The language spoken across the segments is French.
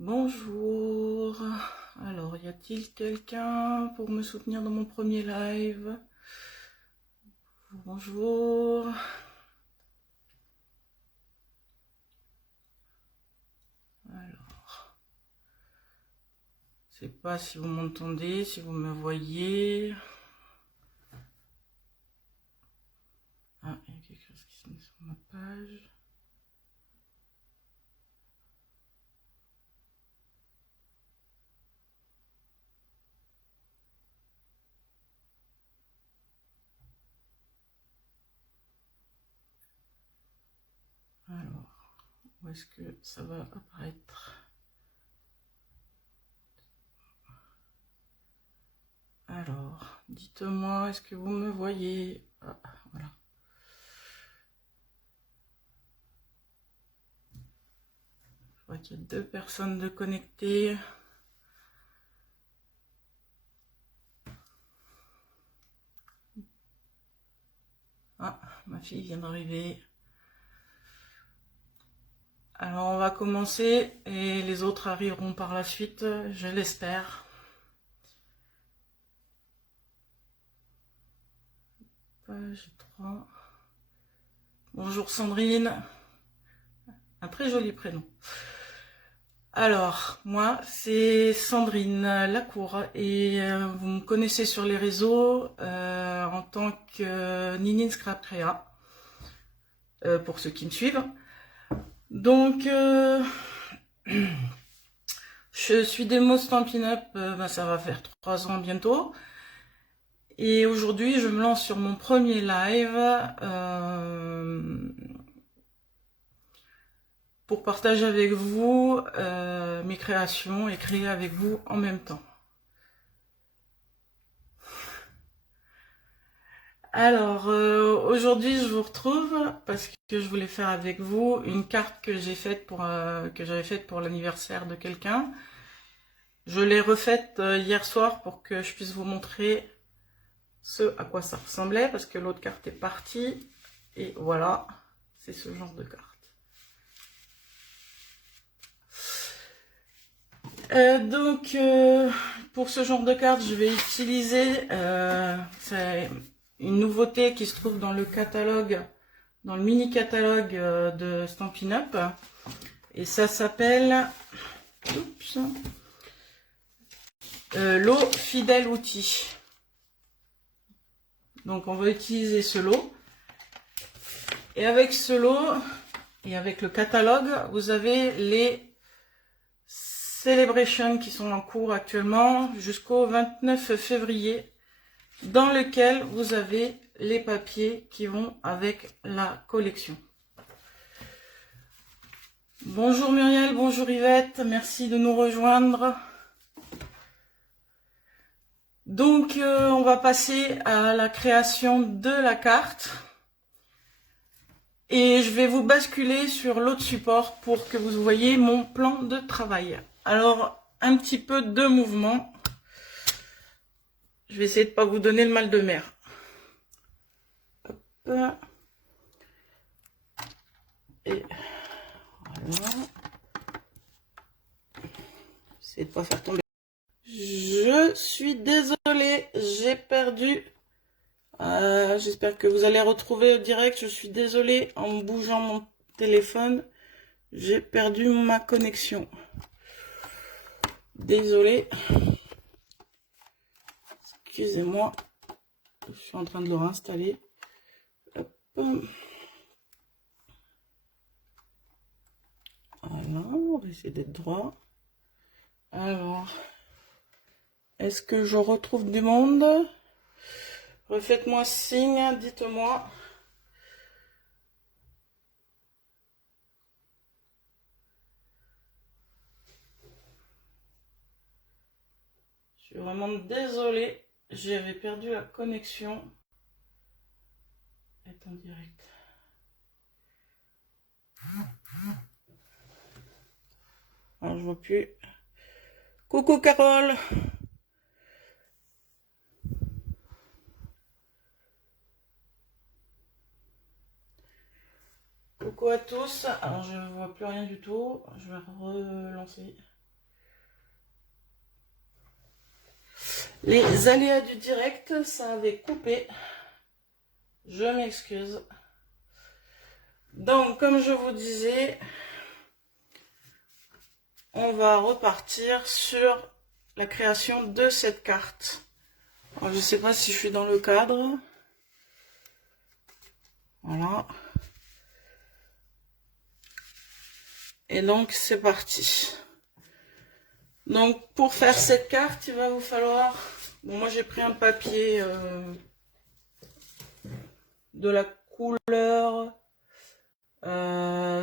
Bonjour. Alors, y a-t-il quelqu'un pour me soutenir dans mon premier live? Bonjour. Alors, je sais pas si vous m'entendez, si vous me voyez. Ah, il y a quelque chose qui se met sur ma page. Alors, où est-ce que ça va apparaître? Alors, dites-moi, est-ce que vous me voyez? Ah, voilà. Je vois qu'il y a 2 personnes de connectées. Ah, ma fille vient d'arriver. Alors on va commencer et les autres arriveront par la suite, je l'espère. Page 3. Bonjour Sandrine. Un très joli prénom. Alors, moi, c'est Sandrine Lacour et vous me connaissez sur les réseaux en tant que Ninine Scrap Créa, pour ceux qui me suivent. Donc, je suis démo Stampin' Up, ça va faire 3 ans bientôt. Et aujourd'hui, je me lance sur mon premier live pour partager avec vous mes créations et créer avec vous en même temps. Alors, aujourd'hui, je vous retrouve parce que je voulais faire avec vous une carte que j'ai faite que j'avais faite pour l'anniversaire de quelqu'un. Je l'ai refaite hier soir pour que je puisse vous montrer ce à quoi ça ressemblait parce que l'autre carte est partie. Et voilà, c'est ce genre de carte. Pour ce genre de carte, je vais utiliser c'est une nouveauté qui se trouve dans le catalogue, dans le mini catalogue de Stampin' Up, et ça s'appelle lot fidèle outil. Donc on va utiliser ce lot, et avec ce lot et avec le catalogue, vous avez les Celebrations qui sont en cours actuellement jusqu'au 29 février, dans lequel vous avez les papiers qui vont avec la collection. Bonjour Muriel, bonjour Yvette, merci de nous rejoindre. Donc on va passer à la création de la carte. Et je vais vous basculer sur l'autre support pour que vous voyez mon plan de travail. Alors, un petit peu de mouvement. Je vais essayer de ne pas vous donner le mal de mer. Hop. Et voilà. J'essaie de ne pas faire tomber. Je suis désolée, j'ai perdu. J'espère que vous allez retrouver au direct. Je suis désolée, en bougeant mon téléphone, j'ai perdu ma connexion. Désolée. Excusez-moi. Je suis en train de le réinstaller. Hop. Voilà, on va essayer d'être droit. Alors, est-ce que je retrouve du monde? Refaites-moi signe, dites-moi. Je suis vraiment désolée, j'avais perdu la connexion. Est en direct. Alors, je vois plus. Coucou Carole. Coucou à tous. Alors, je vois plus rien du tout. Je vais relancer. Les aléas du direct, ça avait coupé. Je m'excuse. Donc, comme je vous disais, on va repartir sur la création de cette carte. Alors, je ne sais pas si je suis dans le cadre. Voilà. Et donc, c'est parti. Donc, pour faire cette carte, il va vous falloir... Bon, moi, j'ai pris un papier de la couleur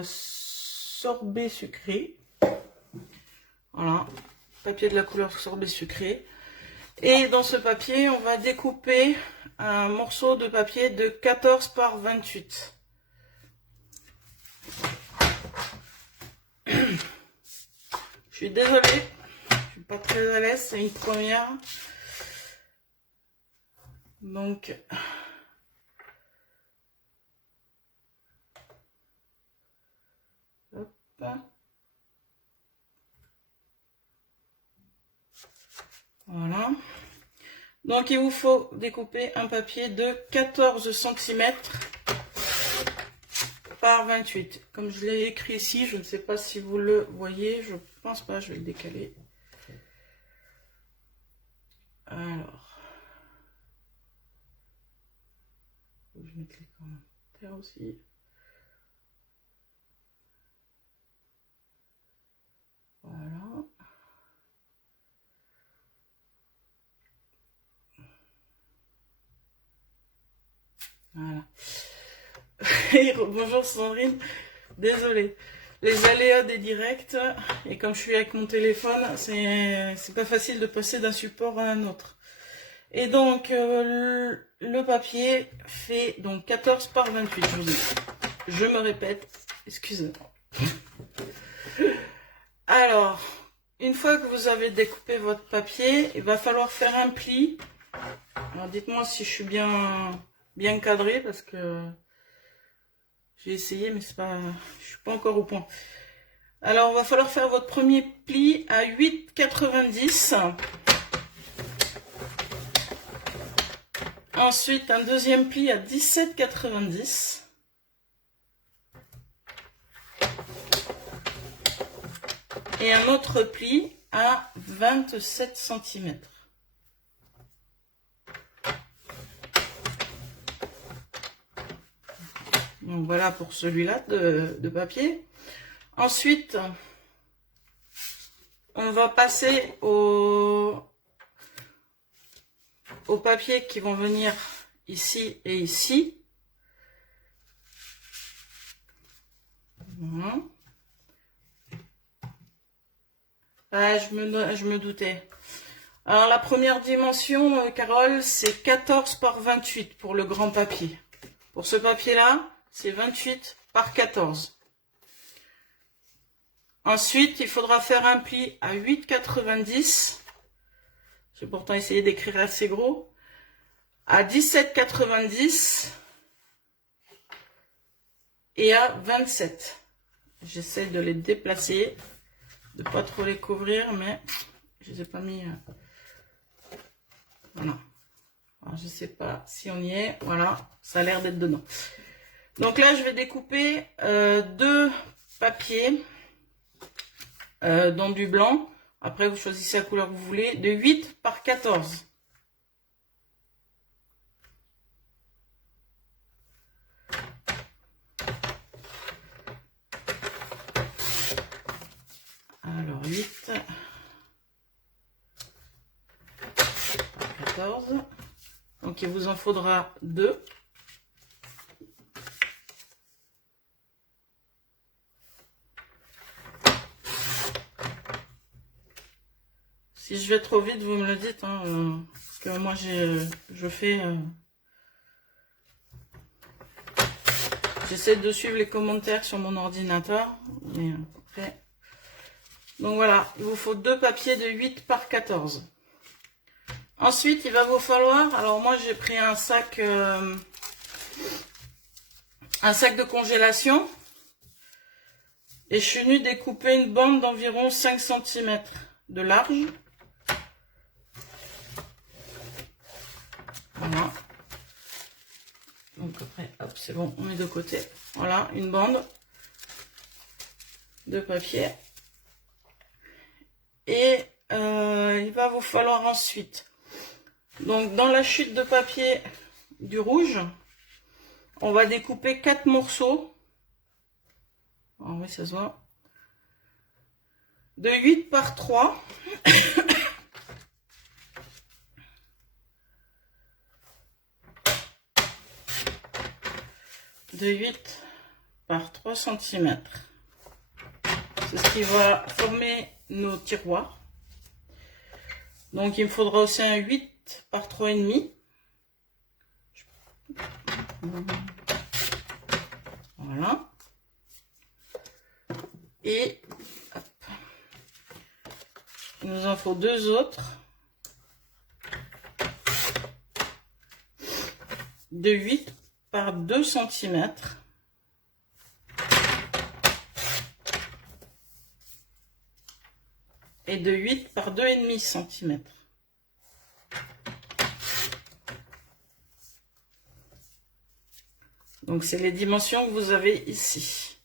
sorbet sucré. Voilà, papier de la couleur sorbet sucré. Et dans ce papier, on va découper un morceau de papier de 14 par 28. Je suis désolée, je suis pas très à l'aise, c'est une première. Donc, hop. Voilà. Donc, il vous faut découper un papier de 14 cm par 28. Comme je l'ai écrit ici, je ne sais pas si vous le voyez, je pense pas, je vais le décaler. Alors, je vais mettre les commentaires aussi. Voilà. Voilà. Bonjour Sandrine, désolée. Les aléas des directs, et comme je suis avec mon téléphone, c'est pas facile de passer d'un support à un autre. Et donc, le papier fait donc 14 par 28, je vous dis. Je me répète, excusez-moi. Alors, une fois que vous avez découpé votre papier, il va falloir faire un pli. Alors, dites-moi si je suis bien cadré, parce que j'ai essayé, mais c'est pas, je suis pas encore au point. Alors, il va falloir faire votre premier pli à 8,90. Ensuite, un deuxième pli à 17,90. Et un autre pli à 27 cm. Donc voilà pour celui-là de papier. Ensuite, on va passer aux papiers qui vont venir ici et ici. Voilà. Ah, je me doutais. Alors la première dimension, Carole, c'est 14 par 28 pour le grand papier. Pour ce papier-là, c'est 28 par 14. Ensuite, il faudra faire un pli à 8,90. J'ai pourtant essayé d'écrire assez gros. À 17,90 et à 27. J'essaie de les déplacer, de pas trop les couvrir, mais je les ai pas mis. Voilà. Alors, je sais pas si on y est. Voilà, ça a l'air d'être dedans. Donc là, je vais découper deux papiers dans du blanc. Après, vous choisissez la couleur que vous voulez. De 8 par 14. Alors, 8 par 14. Donc, il vous en faudra 2. Si je vais trop vite, vous me le dites, hein, parce que moi j'essaie de suivre les commentaires sur mon ordinateur, mais après. Donc voilà, il vous faut deux papiers de 8 par 14. Ensuite, il va vous falloir, alors moi j'ai pris un sac de congélation, et je suis venue découper une bande d'environ 5 cm de large. Voilà. Donc après, hop, c'est bon, on met de côté. Voilà, une bande de papier. Et il va vous falloir ensuite, donc dans la chute de papier du rouge, on va découper 4 morceaux. Ah oui, ça se voit. De 8 par 3. De 8 par 3 cm. C'est ce qui va former nos tiroirs. Donc il me faudra aussi un 8 par 3,5. Voilà. Et hop. Il nous en faut 2 autres. De 8 par 2 cm. Et de 8 par 2,5 cm. Donc c'est les dimensions que vous avez ici.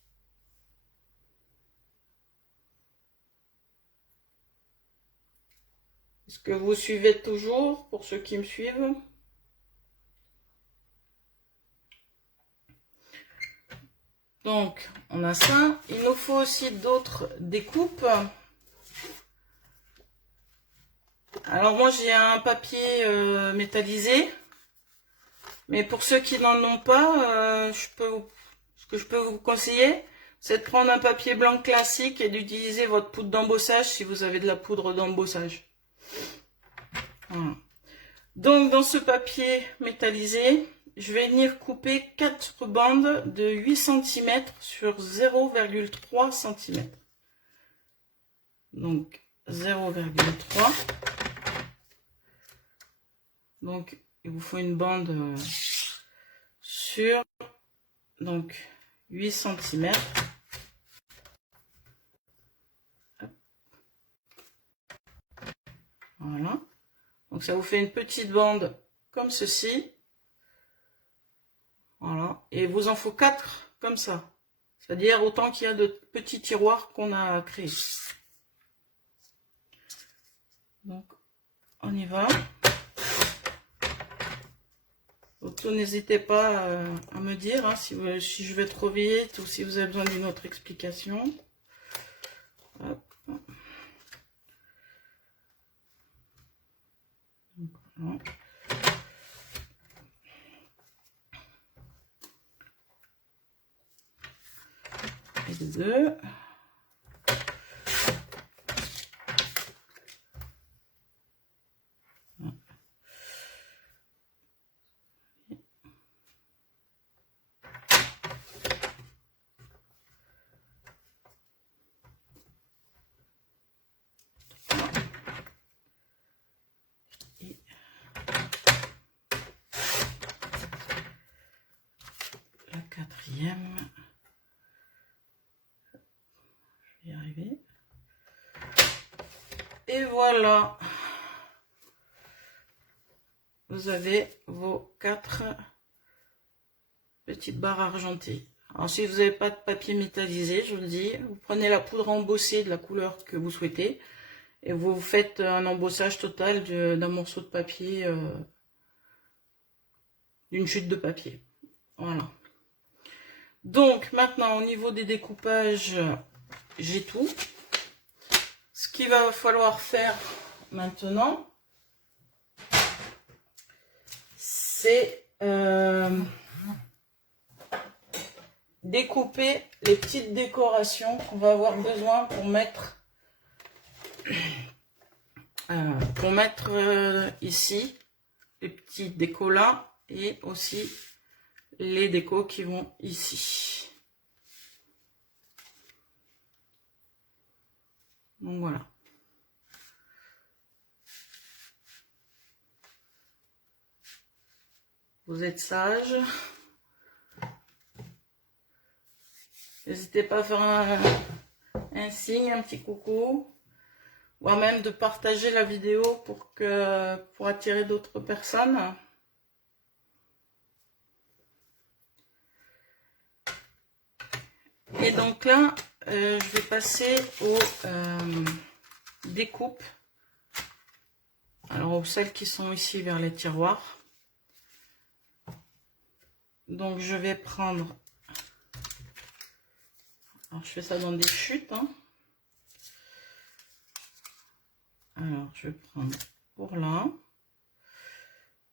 Est-ce que vous suivez toujours pour ceux qui me suivent? Donc on a ça. Il nous faut aussi d'autres découpes. Alors moi j'ai un papier métallisé, mais pour ceux qui n'en ont pas, ce que je peux vous conseiller, c'est de prendre un papier blanc classique et d'utiliser votre poudre d'embossage si vous avez de la poudre d'embossage. Voilà. Donc dans ce papier métallisé, je vais venir couper 4 bandes de 8 cm sur 0,3 cm. Donc 0,3. Donc il vous faut une bande sur donc 8 cm. Voilà. Donc ça vous fait une petite bande comme ceci. Voilà. Et il vous en faut 4 comme ça. C'est-à-dire autant qu'il y a de petits tiroirs qu'on a créés. Donc on y va. Donc n'hésitez pas à me dire hein, si je vais trop vite ou si vous avez besoin d'une autre explication. Hop. Voilà. Et 2. Quatrième, je vais y arriver. Et voilà, vous avez vos 4 petites barres argentées. Alors si vous n'avez pas de papier métallisé, je vous le dis, vous prenez la poudre embossée de la couleur que vous souhaitez et vous faites un embossage total d'un morceau de papier, d'une chute de papier. Voilà. Donc maintenant au niveau des découpages, j'ai tout. Ce qu'il va falloir faire maintenant, c'est découper les petites décorations qu'on va avoir besoin pour mettre ici les petits décos là et aussi les décos qui vont ici. Donc voilà. Vous êtes sages. N'hésitez pas à faire un signe, un petit coucou, voire même de partager la vidéo pour attirer d'autres personnes. Et donc là, je vais passer aux découpes. Alors, celles qui sont ici vers les tiroirs. Donc, je vais prendre... Alors, je fais ça dans des chutes. Hein. Alors, je vais prendre pour là.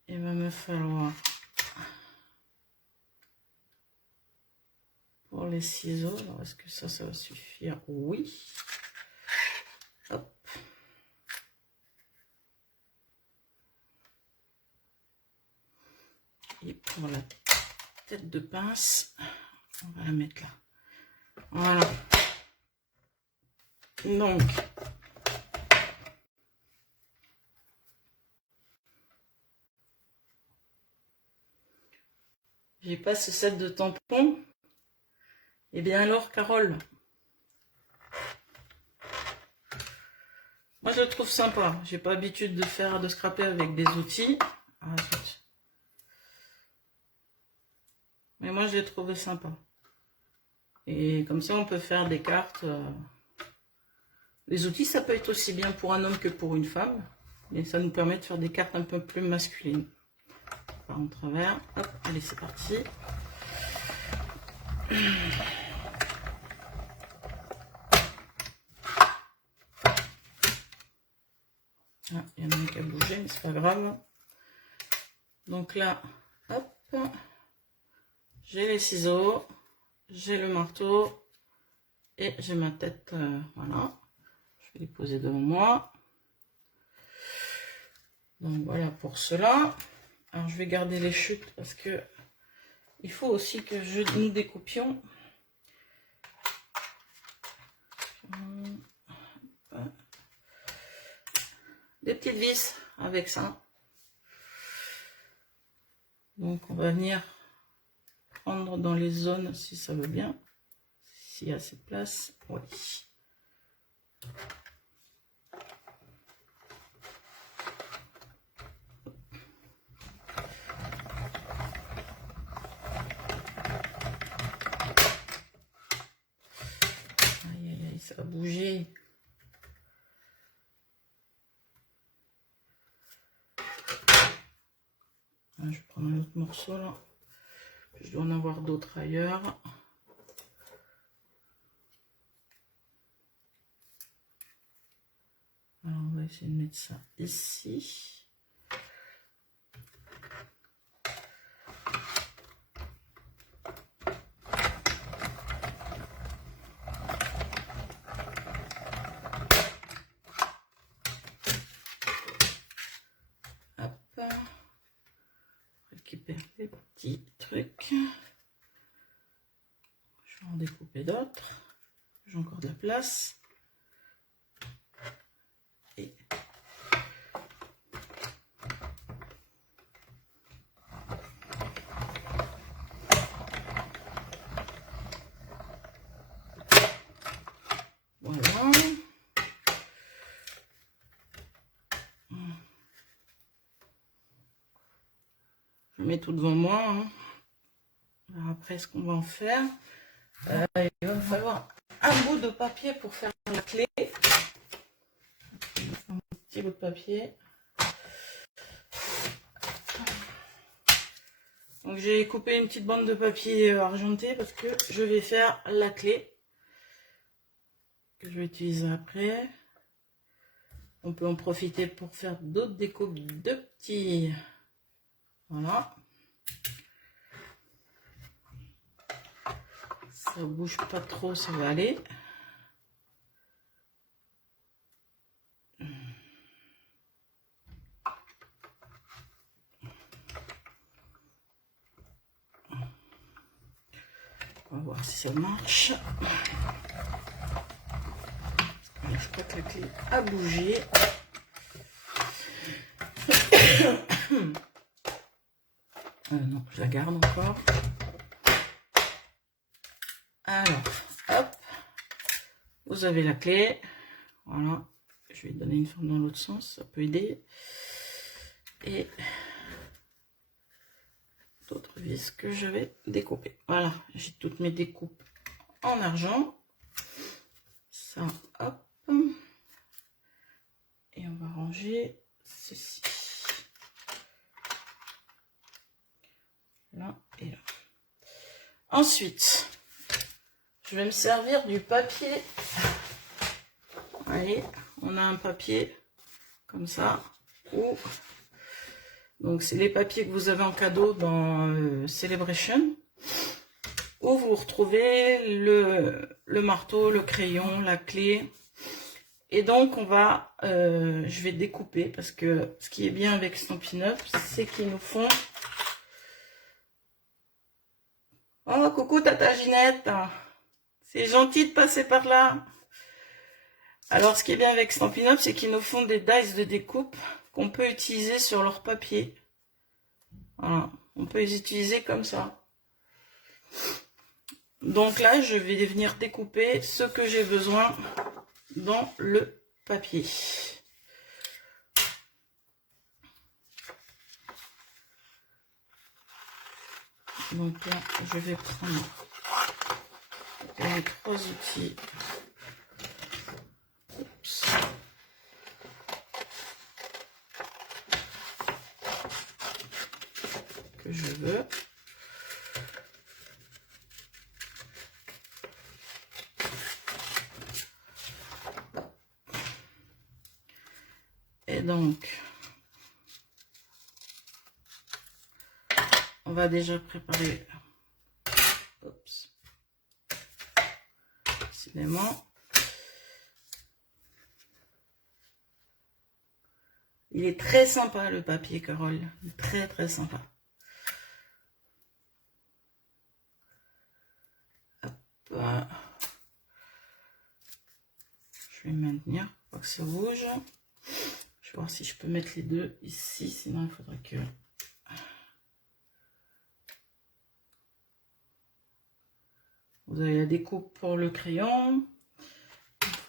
Il va me falloir... Pour les ciseaux, alors est-ce que ça va suffire? Oui. Hop. Et pour la tête de pince, on va la mettre là. Voilà. Donc, j'ai pas ce set de tampons. Et bien alors, Carole, moi je le trouve sympa. J'ai pas l'habitude de scraper avec des outils. Ah, zut. Mais moi je l'ai trouvé sympa. Et comme ça on peut faire des cartes. Les outils ça peut être aussi bien pour un homme que pour une femme. Mais ça nous permet de faire des cartes un peu plus masculines. Par en travers. Hop, allez c'est parti. Ah, il y en a un qui a bougé, mais c'est pas grave. Donc là, hop, j'ai les ciseaux, j'ai le marteau et j'ai ma tête. Voilà, je vais les poser devant moi. Donc voilà pour cela. Alors je vais garder les chutes parce que il faut aussi que nous découpions. Des petites vis avec ça. Donc on va venir prendre dans les zones si ça veut bien. S'il y a assez de place. Oui. Aïe aïe aïe, ça va bouger. Je vais prendre un autre morceau là. Je dois en avoir d'autres ailleurs. Alors on va essayer de mettre ça ici. Hop. Récupère les petits trucs. Je vais en découper d'autres. J'ai encore de la place. Et voilà. Je mets tout devant moi. Hein. Alors après, ce qu'on va en faire, il va falloir un bout de papier pour faire la clé. Un petit bout de papier. Donc j'ai coupé une petite bande de papier argenté parce que je vais faire la clé que je vais utiliser après. On peut en profiter pour faire d'autres découpes de petits. Voilà. Ça bouge pas trop, ça va aller. On va voir si ça marche. Je crois que la clé a bougé. Non, je la garde encore. Alors, hop. Vous avez la clé. Voilà. Je vais donner une forme dans l'autre sens. Ça peut aider. Et d'autres vis que je vais découper. Voilà. J'ai toutes mes découpes en argent. Ça, hop. Et on va ranger ceci. Là et là. Ensuite, je vais me servir du papier. Allez, on a un papier comme ça. Donc, c'est les papiers que vous avez en cadeau dans Celebration. Où vous retrouvez le marteau, le crayon, la clé. Et donc, je vais découper parce que ce qui est bien avec Stampin' Up, c'est qu'ils nous font... Oh, coucou Tata Ginette, c'est gentil de passer par là. Alors, ce qui est bien avec Stampin' Up, c'est qu'ils nous font des dies de découpe qu'on peut utiliser sur leur papier. Voilà, on peut les utiliser comme ça. Donc là, je vais venir découper ce que j'ai besoin dans le papier. Donc là, je vais prendre les 3 outils. Oups. Que je veux. Et donc, on va déjà préparer. Oups. Décidément. Il est très sympa le papier Carole. Très très sympa. Hop. Je vais maintenir. Pas que c'est rouge. Je vais voir si je peux mettre les deux ici. Sinon il faudrait que... Vous avez la découpe pour le crayon,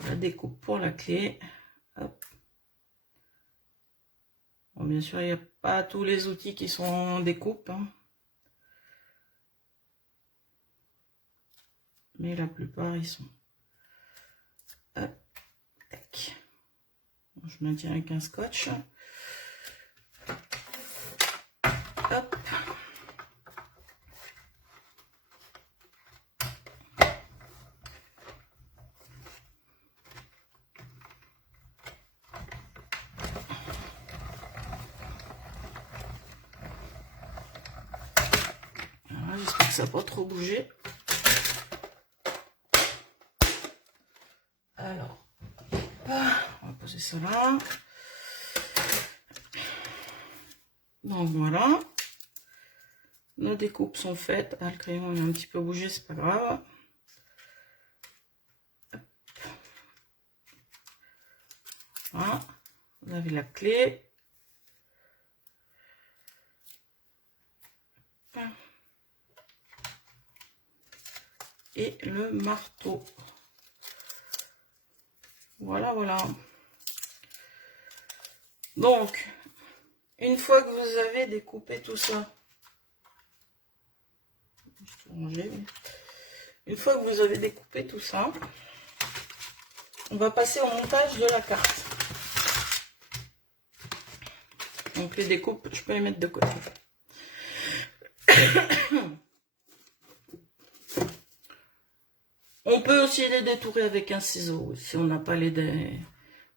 la découpe pour la clé. Hop. Bon, bien sûr, il n'y a pas tous les outils qui sont en découpe, hein. Mais la plupart, ils sont. Hop. Tac. Bon, je maintiens avec un scotch. Hop. J'espère que ça n'a pas trop bougé. Alors, on va poser ça là. Donc voilà. Nos découpes sont faites. Ah, le crayon il a un petit peu bougé, c'est pas grave. Voilà. Vous avez la clé. Et le marteau. Voilà, voilà. Donc, une fois que vous avez découpé tout ça, une fois que vous avez découpé tout ça, on va passer au montage de la carte. Donc les découpes, je peux les mettre de côté. On peut aussi les détourer avec un ciseau si on n'a pas les dés.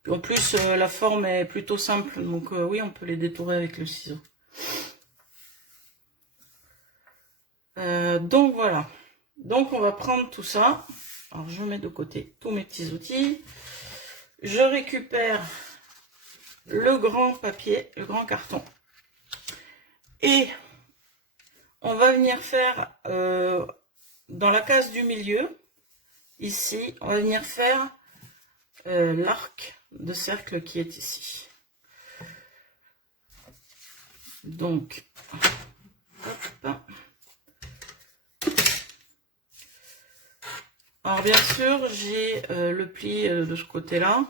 En plus, la forme est plutôt simple, donc oui, on peut les détourer avec le ciseau. Donc voilà. Donc on va prendre tout ça. Alors je mets de côté tous mes petits outils. Je récupère le grand papier, le grand carton. Et on va venir faire dans la case du milieu. Ici, on va venir faire l'arc de cercle qui est ici. Donc, hop. Alors bien sûr, j'ai le pli de ce côté-là.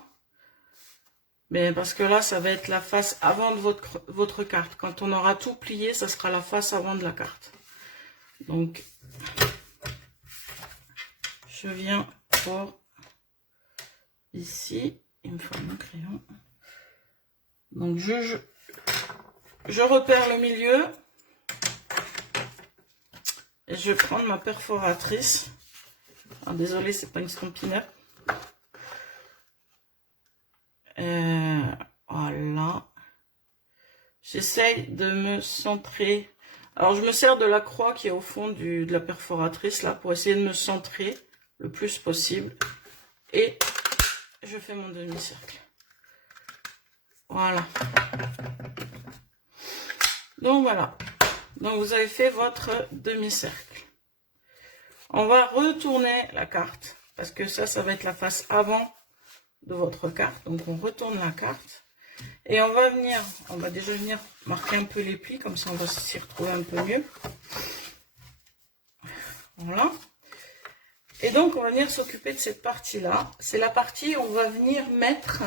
Mais parce que là, ça va être la face avant de votre carte. Quand on aura tout plié, ça sera la face avant de la carte. Donc, je viens pour ici, il me faut mon crayon. Donc je repère le milieu et je vais prendre ma perforatrice. Alors, désolé, c'est pas une Stampin' Up. Voilà. J'essaye de me centrer. Alors je me sers de la croix qui est au fond de la perforatrice là pour essayer de me centrer le plus possible. Et je fais mon demi-cercle. Voilà. Donc voilà. Donc vous avez fait votre demi-cercle. On va retourner la carte. Parce que ça va être la face avant de votre carte. Donc on retourne la carte. Et on va déjà venir marquer un peu les plis. Comme ça on va s'y retrouver un peu mieux. Voilà. Et donc on va venir s'occuper de cette partie-là. C'est la partie où on va venir mettre...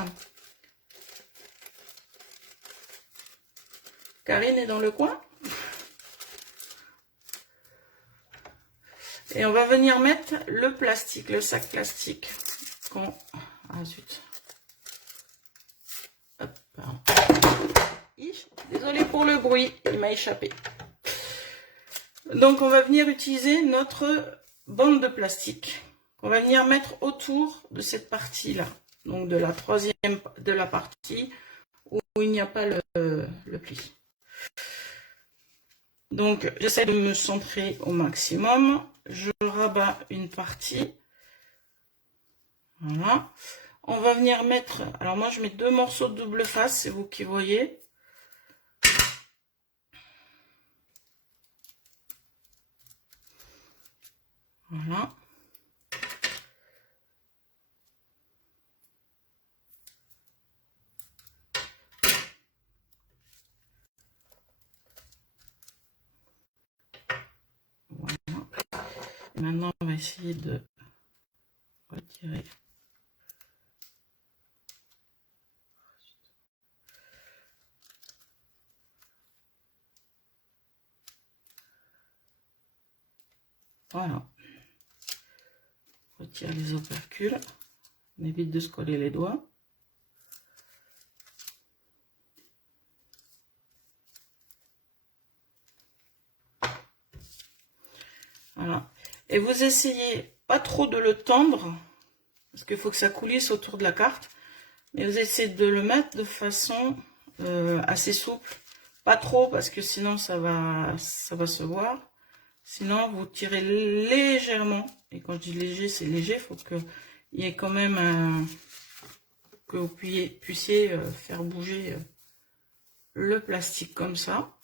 Karine est dans le coin. Et on va venir mettre le plastique, le sac plastique. Ah zut. Hop. Désolée pour le bruit, il m'a échappé. Donc on va venir utiliser notre bande de plastique. On va venir mettre autour de cette partie-là. Donc de la partie où il n'y a pas le pli. Donc j'essaie de me centrer au maximum. Je rabats une partie. Voilà. On va venir mettre... Alors moi je mets 2 morceaux de double face, c'est vous qui voyez. Voilà. Voilà. Et maintenant on va essayer de retirer. Voilà. Retire les opercules. On évite de se coller les doigts. Voilà. Et vous essayez pas trop de le tendre, parce qu'il faut que ça coulisse autour de la carte. Mais vous essayez de le mettre de façon assez souple. Pas trop, parce que sinon ça va se voir. Sinon, vous tirez légèrement. Et quand je dis léger, c'est léger. Il faut qu'il y ait quand même que vous puissiez faire bouger le plastique comme ça.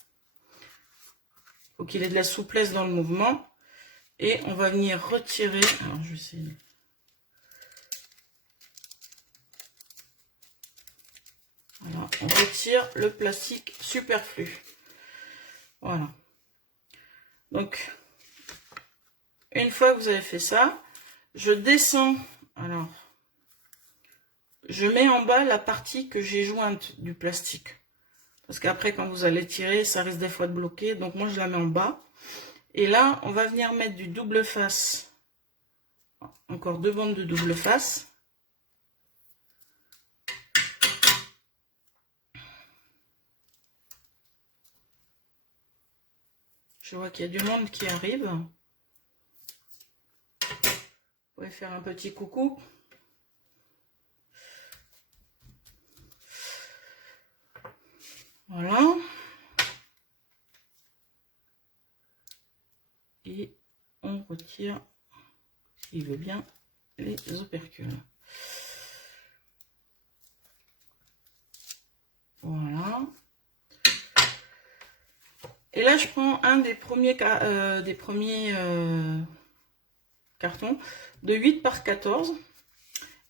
Il faut qu'il ait de la souplesse dans le mouvement. Et on va venir retirer. Alors, je vais essayer. Voilà, on retire le plastique superflu. Voilà. Donc, une fois que vous avez fait ça, je descends. Alors, je mets en bas la partie que j'ai jointe du plastique. Parce qu'après, quand vous allez tirer, ça risque des fois de bloquer. Donc, moi, je la mets en bas. Et là, on va venir mettre du double face. Encore 2 bandes de double face. Je vois qu'il y a du monde qui arrive. Vous pouvez faire un petit coucou. Voilà. Et on retire, s'il veut bien, les opercules. Voilà. Et là, je prends un des premiers cartons de 8 par 14.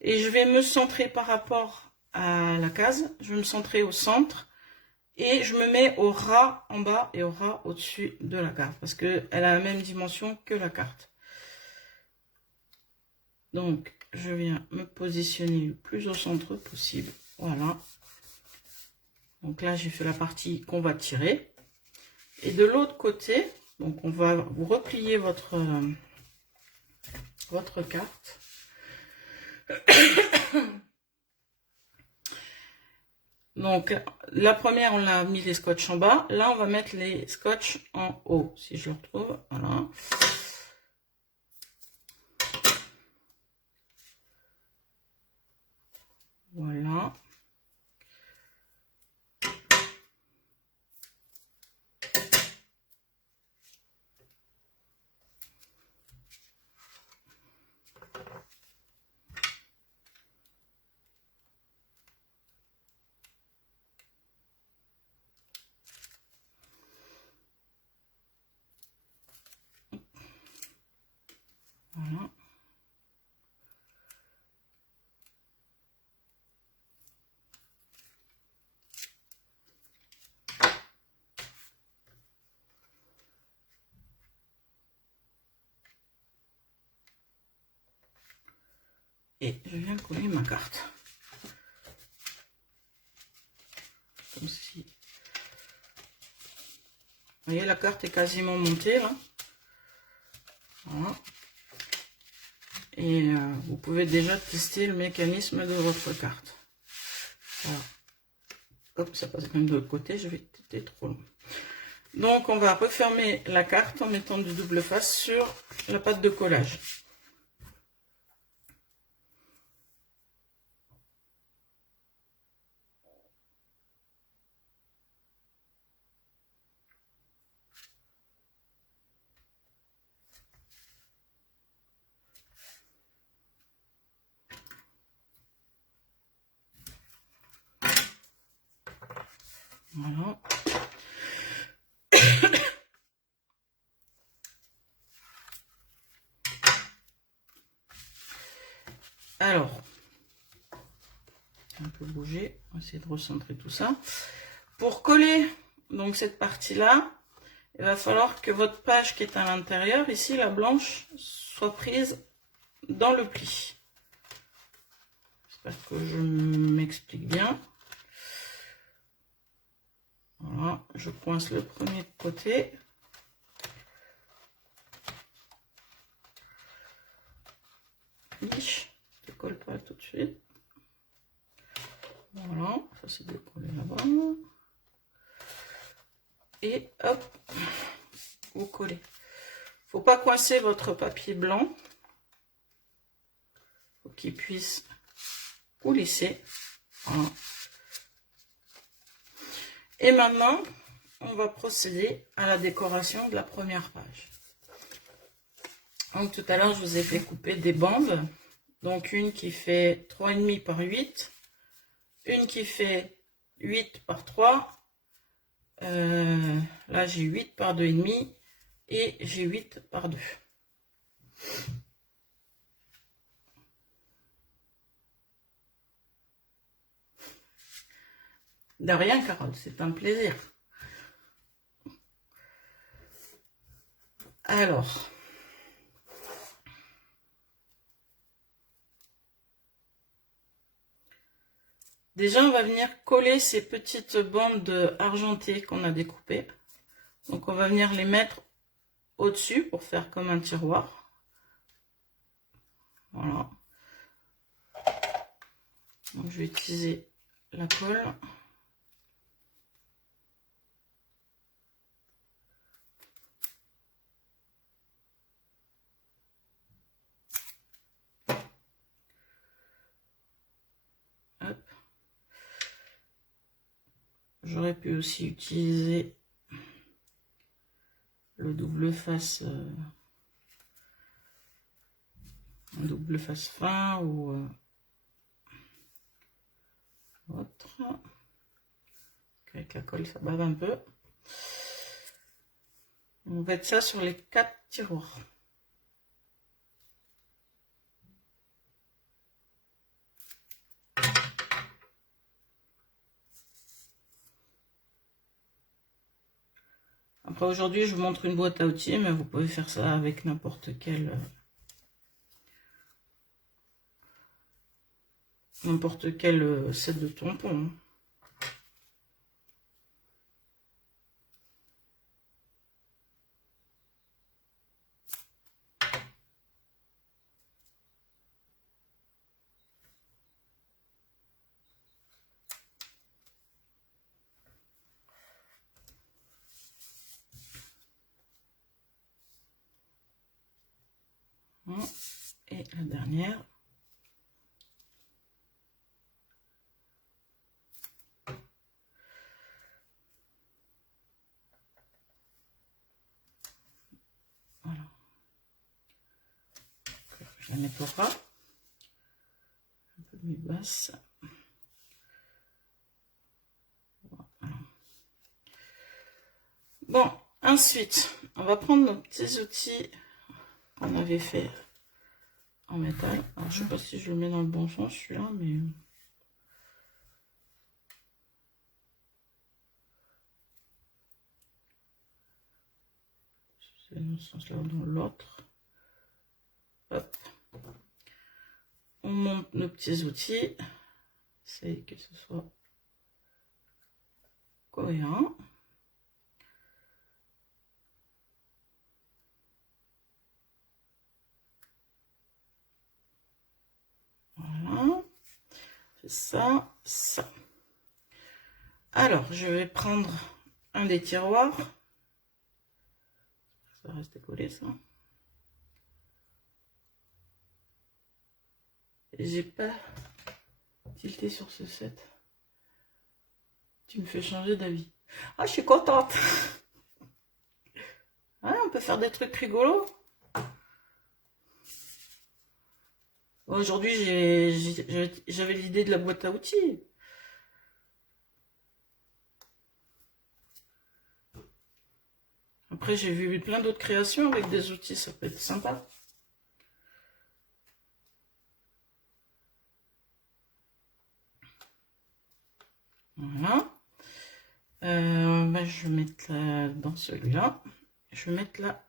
Et je vais me centrer par rapport à la case. Je vais me centrer au centre. Et je me mets au ras en bas et au ras au-dessus de la carte. Parce qu'elle a la même dimension que la carte. Donc, je viens me positionner le plus au centre possible. Voilà. Donc là, j'ai fait la partie qu'on va tirer. Et de l'autre côté, donc on va vous replier votre votre carte. Donc, la première, on a mis les scotch en bas. Là, on va mettre les scotch en haut, si je le retrouve. Voilà. Voilà. Voilà. Et je viens coller ma carte. Comme si... Vous voyez, la carte est quasiment montée là. Voilà. Et vous pouvez déjà tester le mécanisme de votre carte. Voilà. Hop, ça passe même de l'autre côté, je vais être trop long. Donc on va refermer la carte en mettant du double face sur la pâte de collage. Voilà. Alors, un peu bouger, on va essayer de recentrer tout ça. Pour coller donc cette partie-là, il va falloir que votre page qui est à l'intérieur, ici la blanche, soit prise dans le pli. J'espère que je m'explique bien. Voilà, je coince le premier côté. Niche, je ne colle pas tout de suite. Voilà, ça c'est décollé là-bas. Et hop, vous collez. Faut pas coincer votre papier blanc. Faut qu'il puisse coulisser. Voilà. Et maintenant, on va procéder à la décoration de la première page. Donc tout à l'heure, je vous ai fait couper des bandes. Donc une qui fait 3,5 par 8. Une qui fait 8 par 3. Là, j'ai 8 par 2,5. Et j'ai 8 par 2. De rien, Carole, c'est un plaisir. Alors, déjà, on va venir coller ces petites bandes argentées qu'on a découpées. Donc, on va venir les mettre au-dessus pour faire comme un tiroir. Voilà. Donc, je vais utiliser la colle. J'aurais pu aussi utiliser le double face, un double face fin ou autre. Avec la colle, ça bave un peu. On va mettre ça sur les 4 tiroirs. Après aujourd'hui, je vous montre une boîte à outils, mais vous pouvez faire ça avec n'importe quel set de tampons. Et la dernière. Voilà. Je la mets au ras. Un peu plus basse. Voilà. Bon, ensuite, on va prendre nos petits outils qu'on avait fait en métal. Alors, je sais pas si je le mets dans le bon sens, celui-là, mais... c'est dans ce sens-là ou dans l'autre. Hop. On monte nos petits outils. C'est que ce soit cohérent. Voilà. C'est ça, ça. Alors, je vais prendre un des tiroirs. Ça va rester collé, ça. J'ai pas tilté sur ce set. Tu me fais changer d'avis. Ah, je suis contente. Ouais, on peut faire des trucs rigolos. Aujourd'hui, j'avais l'idée de la boîte à outils. Après, j'ai vu plein d'autres créations avec des outils, ça peut être sympa. Voilà. Je vais mettre dans celui-là. Je vais mettre là.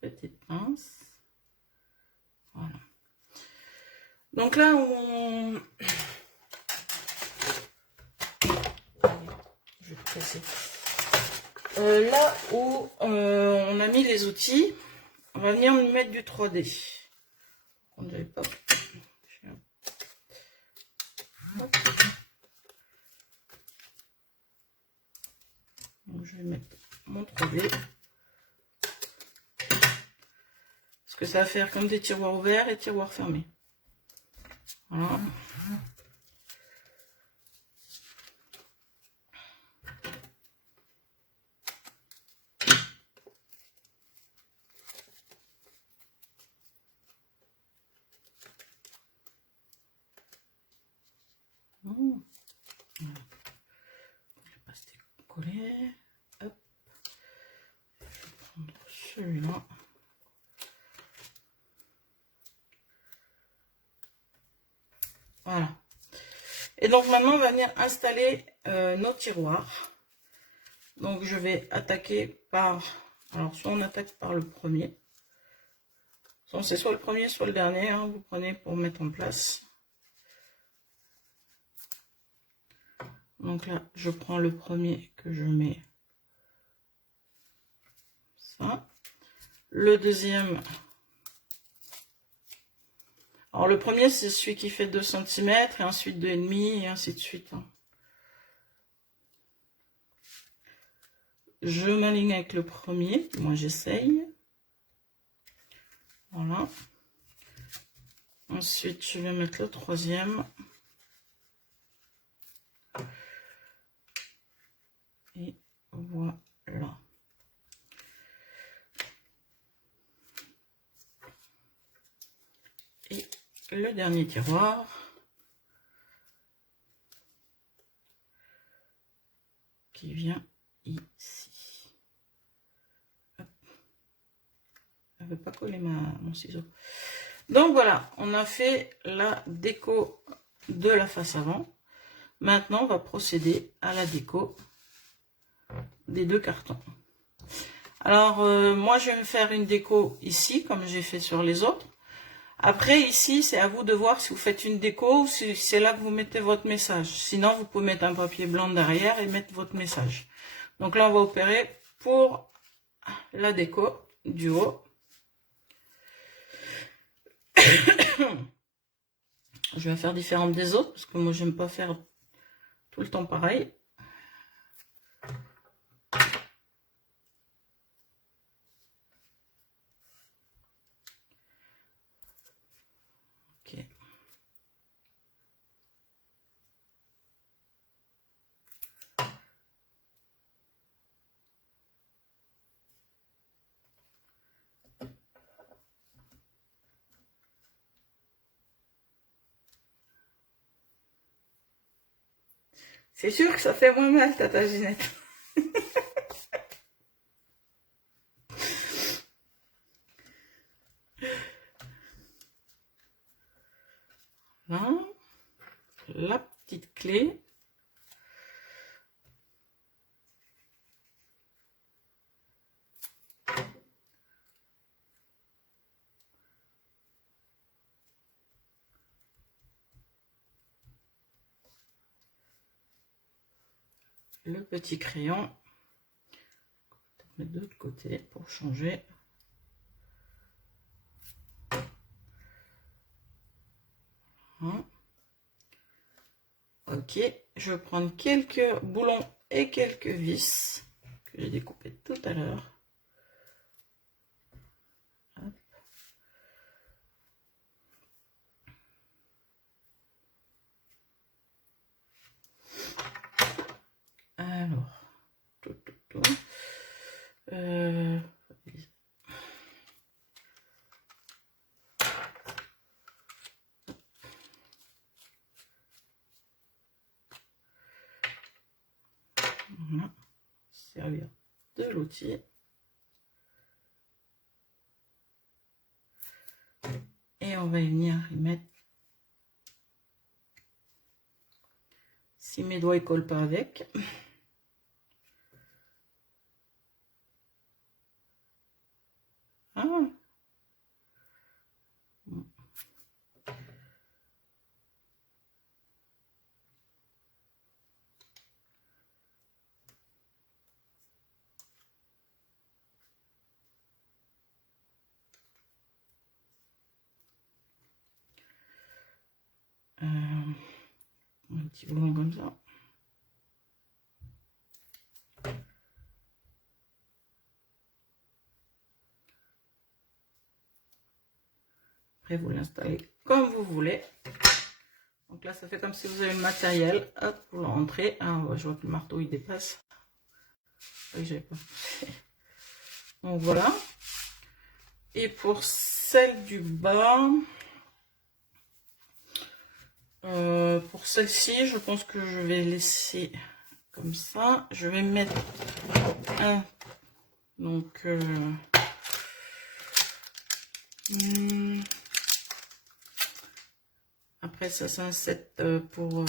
Petite pince. Voilà. Donc là, je vais presser. Là où on a mis les outils, on va venir mettre du 3D. On n'avait pas. Donc, je vais mettre mon 3D. Parce que ça va faire comme des tiroirs ouverts et tiroirs fermés. Voilà. Voilà. Je vais passer coller. Hop. Je vais prendre celui-là. Voilà. Et donc maintenant, on va venir installer nos tiroirs. Donc je vais attaquer par... Alors soit on attaque par le premier. C'est soit le premier, soit le dernier. Hein, vous prenez pour mettre en place. Donc là, je prends le premier que je mets. Ça. Le deuxième... Alors le premier, c'est celui qui fait 2 cm, et ensuite 2,5 et ainsi de suite. Je m'aligne avec le premier, moi j'essaye. Voilà. Ensuite, je vais mettre le troisième. Et voilà. Et le dernier tiroir. Qui vient ici. Hop. Je ne veux pas coller mon ciseau. Donc voilà, on a fait la déco de la face avant. Maintenant, on va procéder à la déco des deux cartons. Alors, moi, je vais me faire une déco ici, comme j'ai fait sur les autres. Après, ici, c'est à vous de voir si vous faites une déco ou si c'est là que vous mettez votre message. Sinon, vous pouvez mettre un papier blanc derrière et mettre votre message. Donc là, on va opérer pour la déco du haut. Je vais faire différente des autres parce que moi, j'aime pas faire tout le temps pareil. C'est sûr que ça fait moins mal, Tata Ginette. Là, la petite clé. Le petit crayon. Mettre de l'autre côté pour changer. Hein. Ok, je vais prendre quelques boulons et quelques vis que j'ai découpés tout à l'heure. Alors, tout. Voilà. Servir de l'outil. Et on va venir y mettre. Si mes doigts ne collent pas avec. Ah. Un petit boulon comme ça. Après, vous l'installez comme vous voulez. Donc là, ça fait comme si vous avez le matériel. Hop, vous le rentrez. Ah, je vois que le marteau, il dépasse. Oui, j'avais pas. Donc voilà. Et pour celle du bas, pour celle-ci, je pense que je vais laisser comme ça. Je vais mettre un. Donc, après ça, c'est un set pour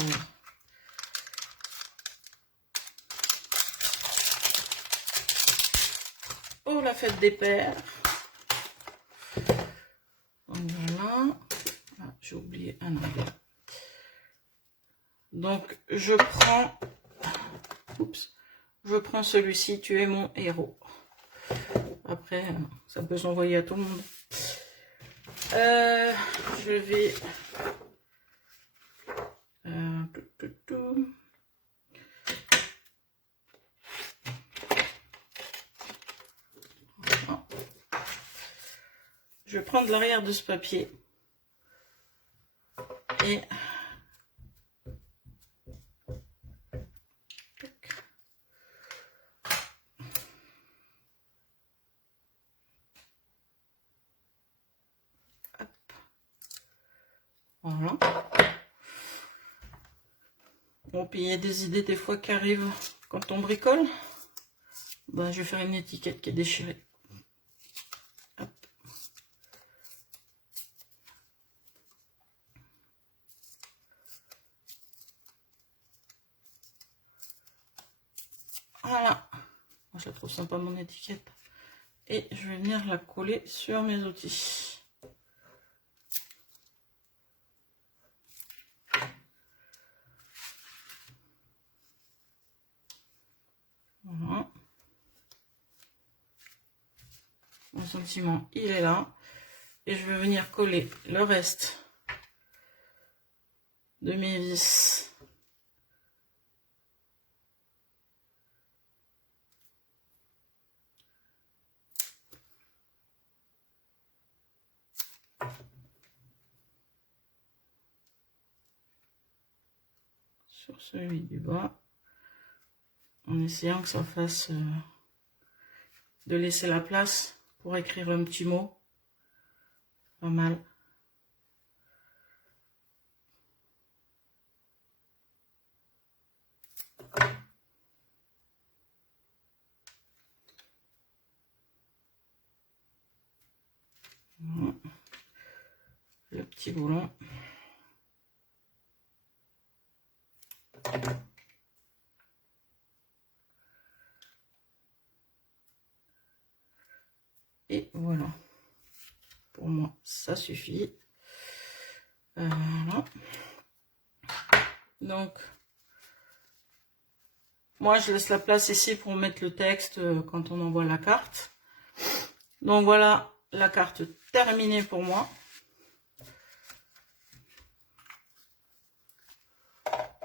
la fête des pères. Donc voilà. Ah, j'ai oublié un angle. Donc je prends, oups, je prends celui-ci. Tu es mon héros. Après, ça peut s'envoyer à tout le monde. Je vais je vais prendre l'arrière de ce papier et hop. Voilà. Bon, puis il y a des idées des fois qui arrivent quand on bricole. Ben, je vais faire une étiquette qui est déchirée. Hop. Voilà. Moi, je la trouve sympa, mon étiquette. Et je vais venir la coller sur mes outils. Voilà. Mon sentiment, il est là. Et je vais venir coller le reste de mes vis sur celui du bas, en essayant que ça fasse de laisser la place pour écrire un petit mot. Pas mal. le petit boulon. Et voilà. Pour moi, ça suffit. Voilà. Donc, moi, je laisse la place ici pour mettre le texte quand on envoie la carte. Donc, voilà la carte terminée pour moi.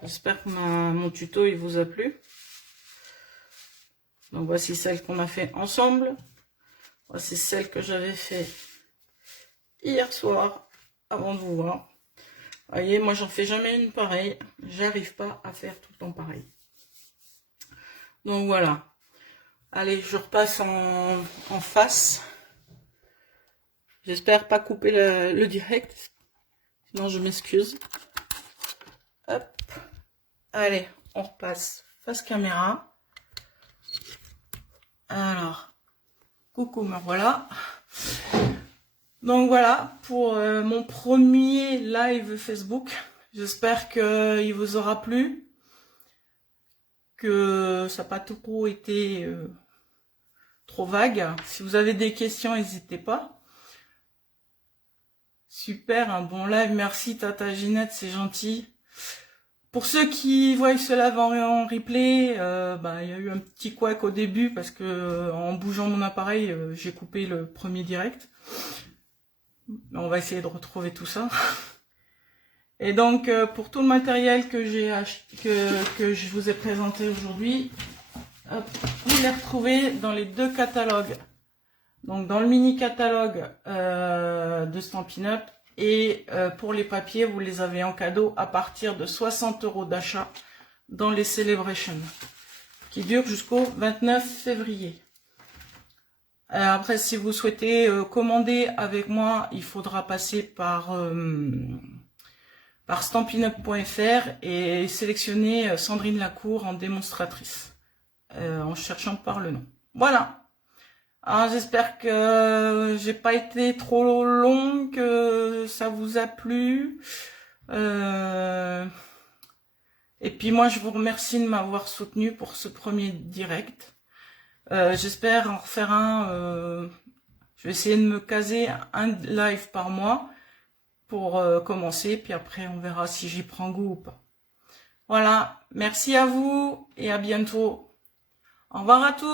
J'espère que mon tuto il vous a plu. Donc, voici celle qu'on a fait ensemble. Voici celle que j'avais fait hier soir avant de vous voir. Vous voyez, moi, j'en fais jamais une pareille. J'arrive pas à faire tout le temps pareil. Donc, voilà. Allez, je repasse en face. J'espère pas couper le direct. Sinon, je m'excuse. Hop. Allez, on repasse face caméra. Alors, coucou, me voilà. Donc voilà, pour mon premier live Facebook. J'espère qu'il vous aura plu. Que ça n'a pas trop été trop vague. Si vous avez des questions, n'hésitez pas. Super, un bon live. Merci Tata Ginette, c'est gentil. Pour ceux qui voient ce live en replay, il y a eu un petit couac au début parce que en bougeant mon appareil, j'ai coupé le premier direct. On va essayer de retrouver tout ça. Et donc, pour tout le matériel que j'ai acheté, que je vous ai présenté aujourd'hui, vous les retrouvez dans les deux catalogues. Donc, dans le mini catalogue de Stampin' Up. Et pour les papiers, vous les avez en cadeau à partir de 60 € d'achat dans les Celebrations, qui durent jusqu'au 29 février. Après, si vous souhaitez commander avec moi, il faudra passer par stampinup.fr et sélectionner Sandrine Lacour en démonstratrice, en cherchant par le nom. Voilà. Alors, j'espère que j'ai pas été trop long, que ça vous a plu. Et puis moi, je vous remercie de m'avoir soutenu pour ce premier direct. J'espère en refaire un. Je vais essayer de me caser un live par mois pour commencer. Puis après, on verra si j'y prends goût ou pas. Voilà. Merci à vous et à bientôt. Au revoir à tous.